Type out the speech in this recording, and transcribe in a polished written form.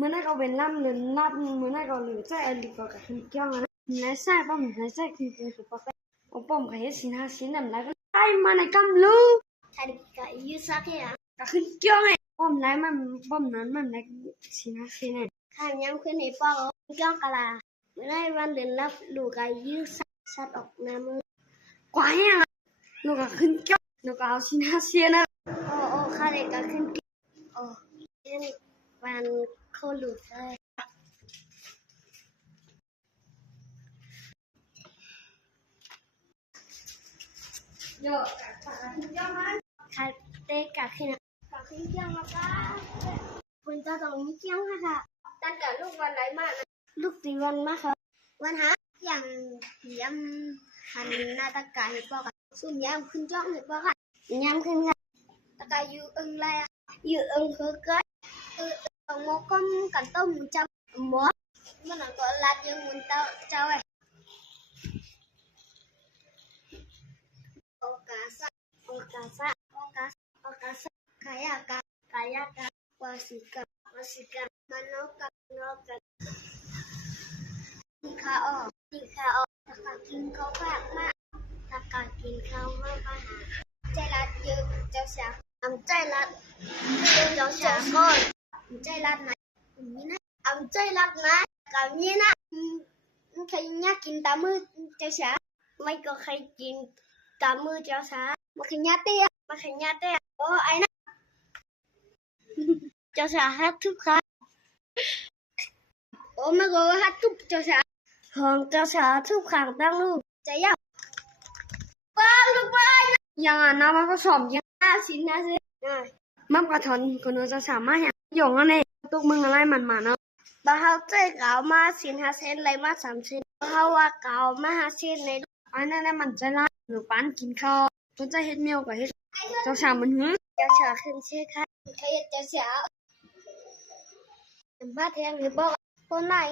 มื่อนั้นก็เป็นล่ำหรือล่ำมื่อนั้นก็หรือใจอันดีกว่ากับขึ้นเกี่ยวนะนายใส่ป้อมนายใส่คือคือป้อมป้อมก็เฮ็ดสินหาสินนำแล้วก็ไล่มาในกำลูฉันก็ยืดซักเนี่ยก็ขึ้นเกี่ยวไงป้อมไล่มันป้อมนั้นมันในสินหาสินเนี่ยข้าย้ำขึ้นในป้องเกี่ยวกะลาเมื่อได้วันเดินรับลูกก็ยืดซัดออกน้ำมืกว่าอย่างลูกก็ขึ้นเกี่ยวลูกก็เอาสินหาสินนะโอ้ข้าเด็กก็ขึ้นโอ้เช่นวันโคลูกเลยโยกกับขึ้นเกี่ยวมันข้าเด็กก็ขึ้นเกี่ยวมาจ้าคุณจะต้องมีเกี่ยวค่ะตั้งแต่ลูกวันไหนมาลูกตีวันมาครับวันหาอย่างย้ำหันหน้าตะกายเห็นป่ะค่ะซุ่มย้ำขึ้นจ้องเห็นป่ะค่ะย้ำขึ้นค่ะตะกายอยู่อึ้งไรอ่ะอยู่อึ้งคือก็หมูก้มกันต้มจำหมูมันหนังตัวลัดยังมุนเจ้าไอ้โอกาสกายาวาสิกามโนกกินข้าวตะกากินข้าวมากตะกากินข้าวมากหาใจรัดเยอะเจ้าสาวใจรัดเจ้าสาวก่อนใจรัดไหนนี่นะใจรัดนะกับนี่นะใครอยากกินตามือเจ้าสาวไม่ก็ใครกินตามือเจ้าสาวมาขยันเตี้ยโอ้ไอ้นะเจ้าสาวฮัททุกครั้งโอ้ไม่ก็ฮัททุกเจ้าสาวของเจ้าสาวทุกครั้งตั้งลูกใจยาวป้าลูกป้ายังน้ำมันก็สอบยังสินะสิมั่งกระทอนคนนู้นจะสามารถอย่างแล้วเนี่ยตุกมึงอะไรมันมาเนาะบ้าเขาใจเก่ามาสิน5 เซนเลยมา3 เซนเขาว่าเก่ามา5 เซนในอันนั้นมันจะละหรือปั้นกินข้าวมันจะเฮ็ดเมียวกับเฮ็ดเจ้าสาวมันหื้อเจ้าสาวขึ้นชื่อค่ะใครเจ้าสาวบ้าแทงหรือบอกคนไหน